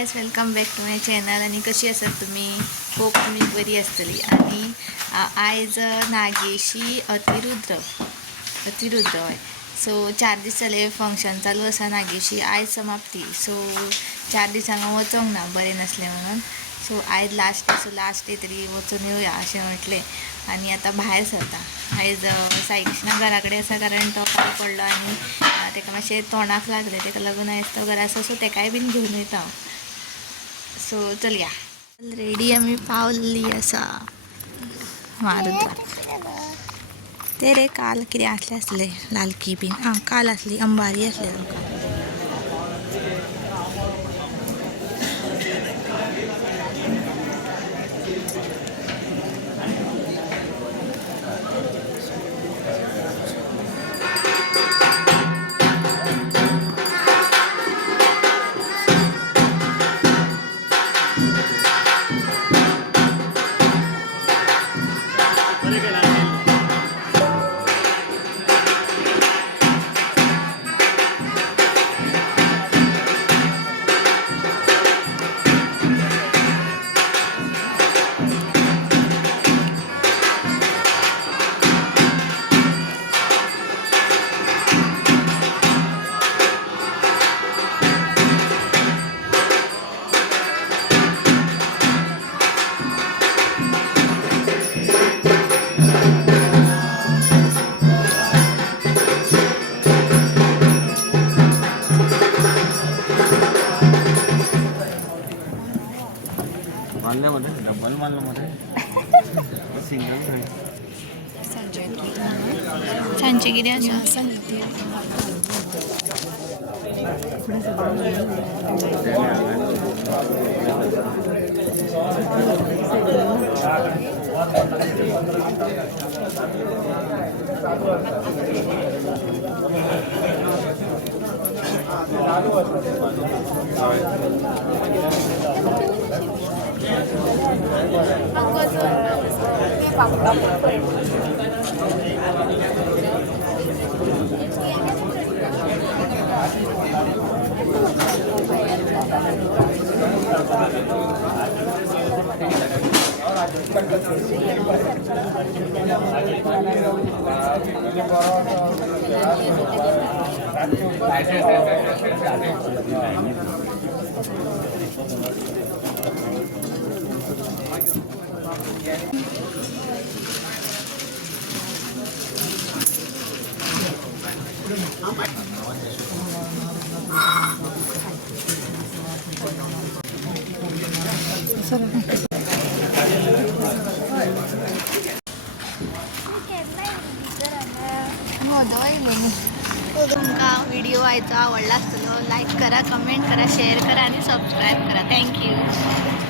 Guys welcome back to my channel. आणि कशी आसात तुम्ही? होप तुम्ही बरी आसतली. आणि आयज नागेशी अतिरुद्र हय. सो 4 दीस जाले फंक्शन चालू आसा नागेशी. आयज समाप्ती. सो 4 दिसांक वचोंक ना बरें नासलें म्हणून. सो आयज लास्ट डे तरी वचून येवया अशें म्हटलें. आनी आतां भायर सरता. आयज साई कृष्णा घरा कडेन आसा कारण तो पावस पडलो आनी ताका मातशें तोंडाक लागलें, ताका लागून आयज तो घरा आसा. सो ताकाय बीन घेवन वयता हांव. सो चलया. ऑलरेडी आमी पावल्ली आसा मारुद्वार. ते रे काल कितें आसलें लालकी बीन. काल आसली अंबारी आसलें आमकां. मारल्यामध्ये डबल मारल्यामध्ये सिंगल सांजचे कितें आसा? तुमकां व्हिडिओ आयचो आवडला आसतलो. लाईक करा, कमेंट करा, शेअर करा आणि सबस्क्राईब करा. थँक्यू.